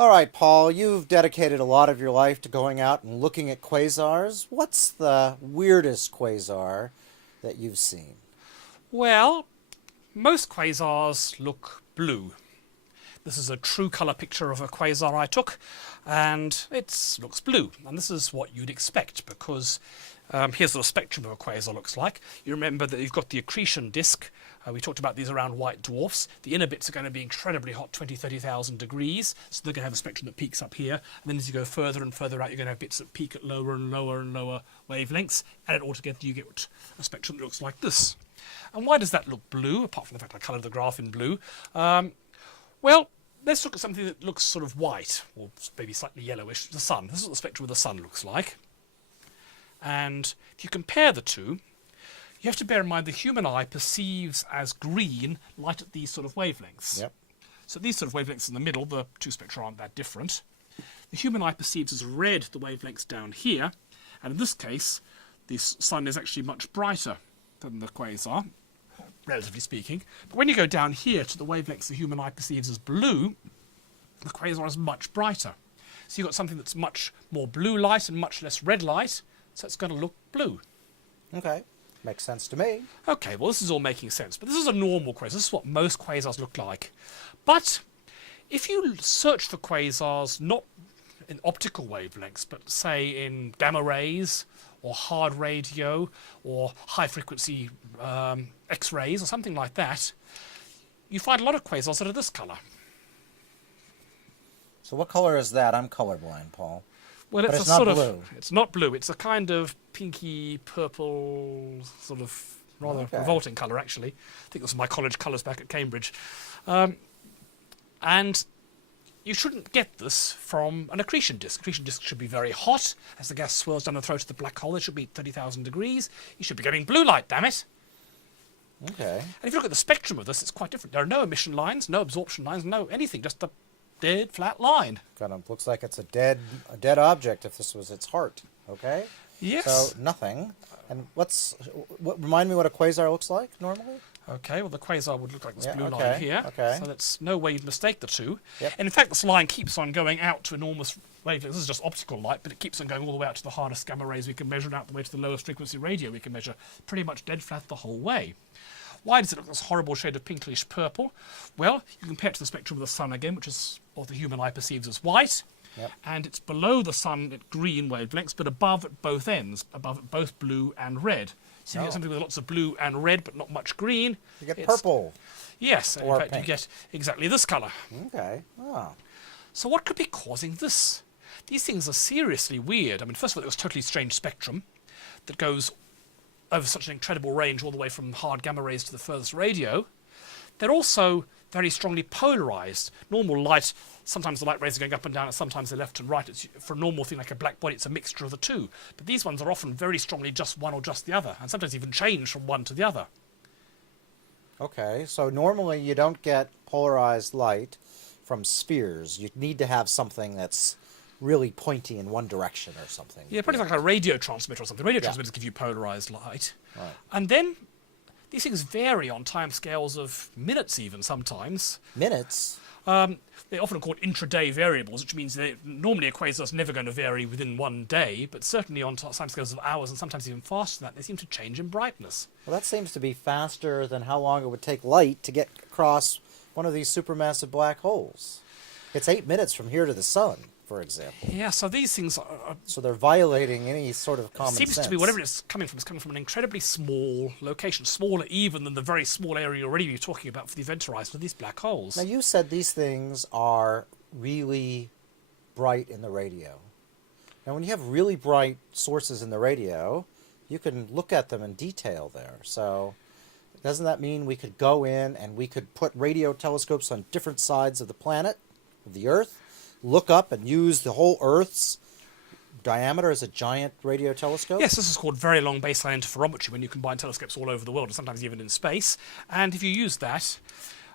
All right, Paul, you've dedicated a lot of your life to going out and looking at quasars. What's the weirdest quasar that you've seen? Well, most quasars look blue. This is a true colour picture of a quasar I took, and it looks blue. And this is what you'd expect, because here's what the spectrum of a quasar looks like. You remember that you've got the accretion disk. We talked about these around white dwarfs. The inner bits are going to be incredibly hot, 20, 30,000 degrees. So they're going to have a spectrum that peaks up here. And then as you go further and further out, you're going to have bits that peak at lower and lower and lower wavelengths. And it altogether, you get a spectrum that looks like this. And why does that look blue, apart from the fact I coloured the graph in blue? Well, let's look at something that looks sort of white, or maybe slightly yellowish, the sun. This is what the spectrum of the sun looks like. And if you compare the two, you have to bear in mind the human eye perceives as green light at these sort of wavelengths. Yep. So these sort of wavelengths in the middle, the two spectra aren't that different. The human eye perceives as red the wavelengths down here, and in this case, the sun is actually much brighter than the quasar, relatively speaking. But when you go down here to the wavelengths the human eye perceives as blue, the quasar is much brighter. So you've got something that's much more blue light and much less red light, so it's going to look blue. Okay, makes sense to me. Okay, well this is all making sense, but this is a normal quasar. This is what most quasars look like. But if you search for quasars not in optical wavelengths, but say in gamma rays, or hard radio, or high frequency X-rays, or something like that, you find a lot of quasars that are this colour. So what color is that? I'm colorblind, Paul. Well, But it's it's a not sort blue. of, it's not blue. It's a kind of pinky purple, sort of rather Okay. revolting colour, actually. I think this was my college colours back at Cambridge. And you shouldn't get this from an accretion disk. Accretion disk should be very hot. As the gas swirls down the throat of the black hole, it should be 30,000 degrees. You should be getting blue light, damn it. Okay. And if you look at the spectrum of this, it's quite different. There are no emission lines, no absorption lines, no anything, just a dead flat line. Kind of looks like it's a dead object if this was its heart. Okay. Yes. So nothing. And remind me what a quasar looks like normally? Okay, well the quasar would look like this Yeah, blue okay, line here. okay. So that's no way you'd mistake the two. Yep. And in fact, this line keeps on going out to enormous wavelengths. This is just optical light, but it keeps on going all the way out to the hardest gamma rays we can measure, and out the way to the lowest frequency radio we can measure. Pretty much dead flat the whole way. Why does it look this horrible shade of pinkish purple? Well, you compare it to the spectrum of the sun again, which is what the human eye perceives as white. Yep. And it's below the sun at green wavelengths, but above at both ends, above at both blue and red. So you get something with lots of blue and red, but not much green. You get It's- purple. Yes, and Or in fact pink. you get exactly this colour. Okay. Oh. So what could be causing this? These things are seriously weird. I mean, first of all, it was a totally strange spectrum that goes over such an incredible range all the way from hard gamma rays to the furthest radio. They're also very strongly polarised. Normal light, sometimes the light rays are going up and down, and sometimes they're left and right. It's, for a normal thing like a black body, it's a mixture of the two. But these ones are often very strongly just one or just the other, and sometimes even change from one to the other. Okay. So normally you don't get polarized light from spheres. You need to have something that's really pointy in one direction or something. Yeah, pretty like a radio transmitter or something. Radio transmitters give you polarised light. Right. And then these things vary on timescales of minutes even sometimes. Minutes. They're often called intraday variables, which means that normally a quasar is never going to vary within one day, but certainly on timescales of hours and sometimes even faster than that, they seem to change in brightness. Well, that seems to be faster than how long it would take light to get across one of these supermassive black holes. It's 8 minutes from here to the sun, for example. Yeah, so these things are, So they're violating any sort of common seems sense. to be whatever it's coming from is coming from an incredibly small location, smaller even than the very small area already you're talking about for the event horizon of these black holes. Now, you said these things are really bright in the radio. Now, when you have really bright sources in the radio, you can look at them in detail there. So doesn't that mean we could go in and we could put radio telescopes on different sides of the planet, of the Earth, look up and use the whole Earth's diameter as a giant radio telescope? Yes, this is called very long baseline interferometry, when you combine telescopes all over the world and sometimes even in space. And if you use that,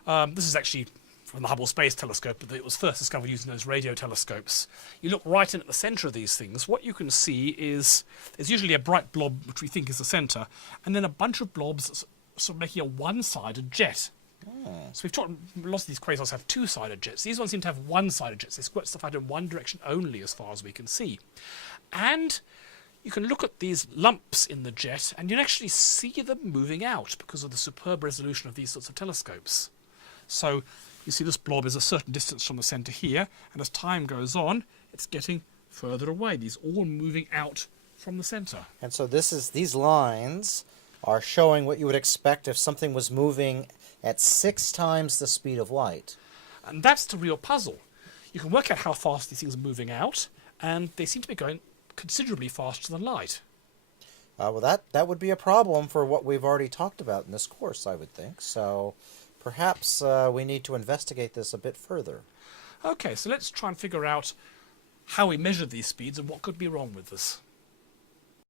this is actually from the Hubble Space Telescope, but it was first discovered using those radio telescopes. You look right in at the centre of these things, what you can see is there's usually a bright blob, which we think is the centre, and then a bunch of blobs sort of making a one-sided jet. So we've talked, lots of these quasars have two-sided jets. These ones seem to have one-sided jets. They squirt stuff out in one direction only as far as we can see. And you can look at these lumps in the jet and you can actually see them moving out because of the superb resolution of these sorts of telescopes. So you see this blob is a certain distance from the centre here, and as time goes on, it's getting further away. These all moving out from the centre. And so these lines are showing what you would expect if something was moving at 6 times the speed of light. And that's the real puzzle. You can work out how fast these things are moving out, and they seem to be going considerably faster than light. Well, that would be a problem for what we've already talked about in this course, I would think. So perhaps we need to investigate this a bit further. Okay, so let's try and figure out how we measure these speeds and what could be wrong with this.